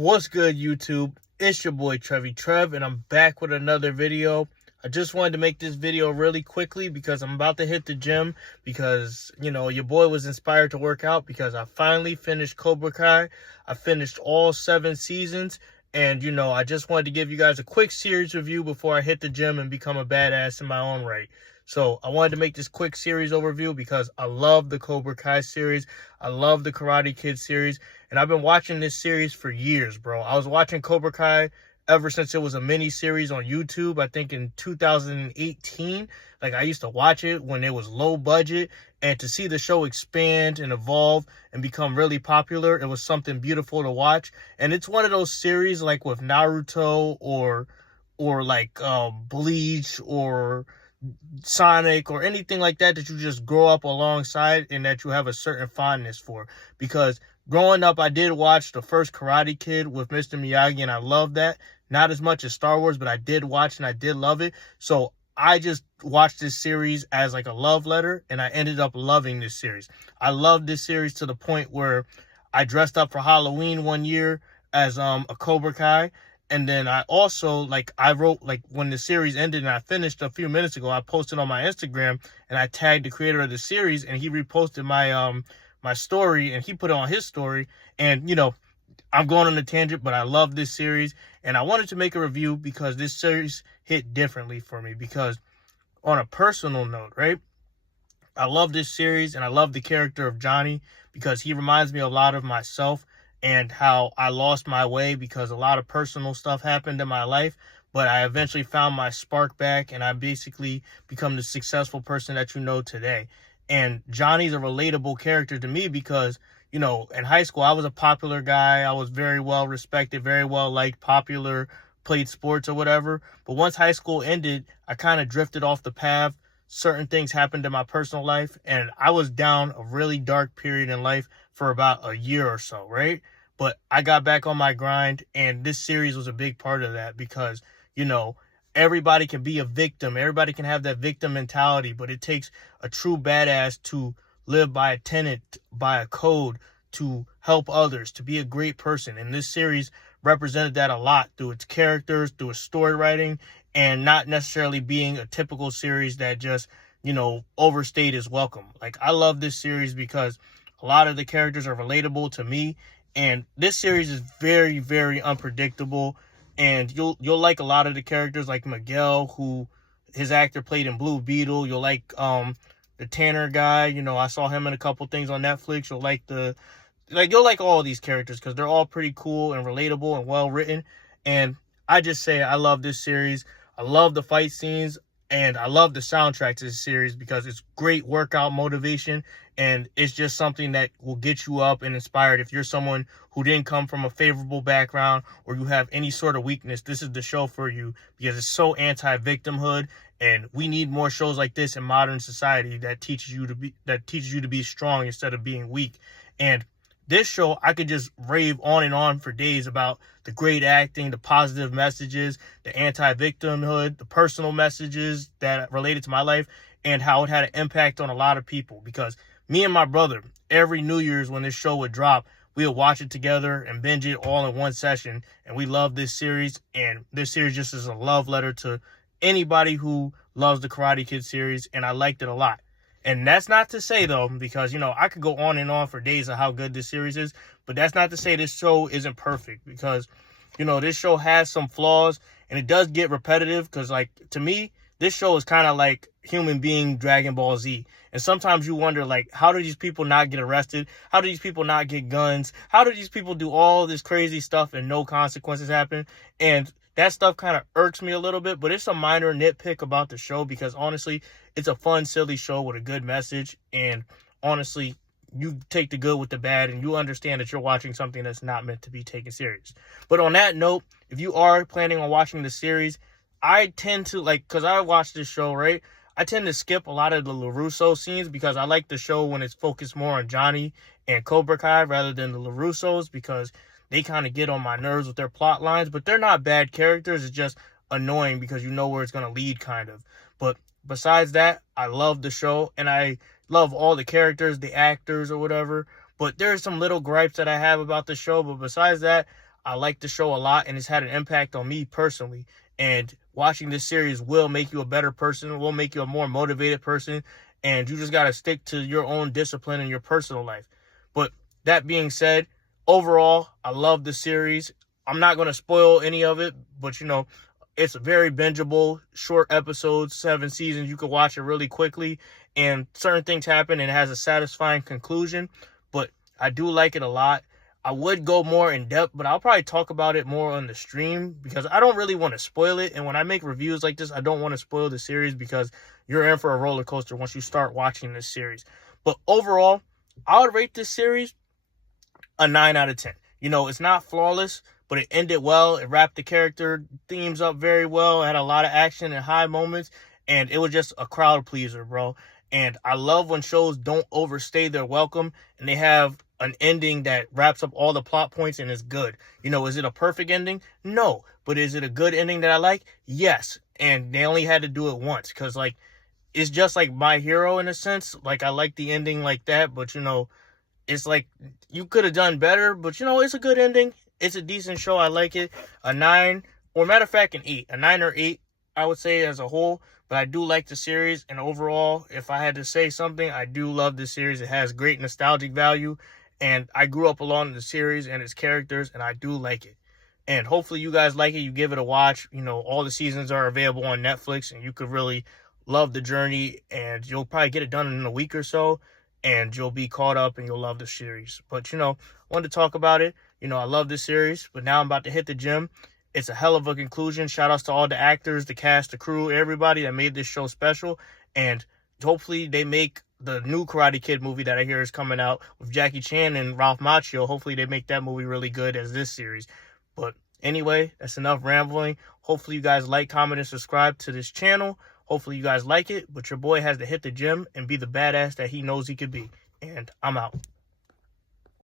What's good, YouTube? It's your boy Trev, and I'm back with another video. I just wanted to make this video really quickly because I'm about to hit the gym because, your boy was inspired to work out because I finally finished Cobra Kai. I finished all 7 seasons, and, I just wanted to give you guys a quick series review before I hit the gym and become a badass in my own right. So I wanted to make this quick series overview because I love the Cobra Kai series. I love the Karate Kid series. And I've been watching this series for years, bro. I was watching Cobra Kai ever since it was a mini series on YouTube, I think in 2018. Like, I used to watch it when it was low budget. And to see the show expand and evolve and become really popular, it was something beautiful to watch. And it's one of those series like with Naruto or like Bleach or Sonic or anything like that you just grow up alongside and that you have a certain fondness for. Because growing up, I did watch the first Karate Kid with Mr. Miyagi, and I loved that. Not as much as Star Wars, but I did watch and I did love it. So I just watched this series as like a love letter, and I ended up loving this series. I loved this series to the point where I dressed up for Halloween one year as a Cobra Kai. And then I also, I wrote, when the series ended and I finished a few minutes ago, I posted on my Instagram and I tagged the creator of the series, and he reposted my story, and he put it on his story. And, I'm going on a tangent, but I love this series. And I wanted to make a review because this series hit differently for me. Because on a personal note, right, I love this series and I love the character of Johnny because he reminds me a lot of myself and how I lost my way because a lot of personal stuff happened in my life, but I eventually found my spark back and I basically become the successful person that you know today. And Johnny's a relatable character to me because, in high school, I was a popular guy. I was very well respected, very well liked, popular, played sports or whatever. But once high school ended, I kind of drifted off the path. Certain things happened in my personal life, and I was down a really dark period in life for about a year or so, right? But I got back on my grind, and this series was a big part of that because, everybody can be a victim. Everybody can have that victim mentality, but it takes a true badass to live by a tenet, by a code, to help others, to be a great person. And this series represented that a lot through its characters, through its story writing, and not necessarily being a typical series that just, overstayed its welcome. Like, I love this series because a lot of the characters are relatable to me, and this series is very, very unpredictable. And you'll like a lot of the characters, like Miguel, who his actor played in Blue Beetle. You'll like the Tanner guy. I saw him in a couple things on Netflix. You'll like all these characters because they're all pretty cool and relatable and well written. And I just say I love this series. I love the fight scenes, and I love the soundtrack to this series because it's great workout motivation, and it's just something that will get you up and inspired. If you're someone who didn't come from a favorable background or you have any sort of weakness, this is the show for you because it's so anti-victimhood, and we need more shows like this in modern society that teaches you to be strong instead of being weak. And this show, I could just rave on and on for days about the great acting, the positive messages, the anti-victimhood, the personal messages that related to my life, and how it had an impact on a lot of people. Because me and my brother, every New Year's when this show would drop, we would watch it together and binge it all in one session. And we love this series. And this series just is a love letter to anybody who loves the Karate Kid series. And I liked it a lot. And that's not to say, though, because, I could go on and on for days of how good this series is. But that's not to say this show isn't perfect because, this show has some flaws and it does get repetitive because, to me, this show is kind of like human being Dragon Ball Z. And sometimes you wonder, how do these people not get arrested? How do these people not get guns? How do these people do all this crazy stuff and no consequences happen? And that stuff kind of irks me a little bit, but it's a minor nitpick about the show because, honestly, it's a fun, silly show with a good message. And, honestly, you take the good with the bad and you understand that you're watching something that's not meant to be taken serious. But on that note, if you are planning on watching the series, I tend to, because I watch this show, right? I tend to skip a lot of the LaRusso scenes because I like the show when it's focused more on Johnny and Cobra Kai rather than the LaRussos because they kind of get on my nerves with their plot lines. But they're not bad characters. It's just annoying because you know where it's going to lead, kind of. But besides that, I love the show and I love all the characters, the actors or whatever. But there's some little gripes that I have about the show. But besides that, I like the show a lot, and it's had an impact on me personally. And watching this series will make you a better person, will make you a more motivated person, and you just got to stick to your own discipline in your personal life. But that being said, overall, I love the series. I'm not going to spoil any of it, but it's very bingeable, short episodes, 7 seasons. You can watch it really quickly, and certain things happen, and it has a satisfying conclusion. But I do like it a lot. I would go more in depth, but I'll probably talk about it more on the stream because I don't really want to spoil it. And when I make reviews like this, I don't want to spoil the series because you're in for a roller coaster once you start watching this series. But overall, I would rate this series a 9 out of 10. It's not flawless, but it ended well. It wrapped the character themes up very well. It had a lot of action and high moments, and it was just a crowd pleaser, bro. And I love when shows don't overstay their welcome and they have an ending that wraps up all the plot points and is good. Is it a perfect ending? No. But is it a good ending that I like? Yes. And they only had to do it once because, it's just like My Hero in a sense. I like the ending like that, but, it's like you could have done better, but, it's a good ending. It's a decent show. I like it. A 9, or matter of fact, an 8. A 9 or 8, I would say as a whole. But I do like the series, and overall, if I had to say something, I do love the series. It has great nostalgic value, and I grew up along the series and its characters, and I do like it. And hopefully you guys like it. You give it a watch. All the seasons are available on Netflix, and you could really love the journey, and you'll probably get it done in a week or so, and you'll be caught up, and you'll love the series. But, I wanted to talk about it. I love this series, but now I'm about to hit the gym. It's a hell of a conclusion. Shout outs to all the actors, the cast, the crew, everybody that made this show special. And hopefully they make the new Karate Kid movie that I hear is coming out with Jackie Chan and Ralph Macchio. Hopefully they make that movie really good as this series. But anyway, that's enough rambling. Hopefully you guys like, comment, and subscribe to this channel. Hopefully you guys like it. But your boy has to hit the gym and be the badass that he knows he could be. And I'm out.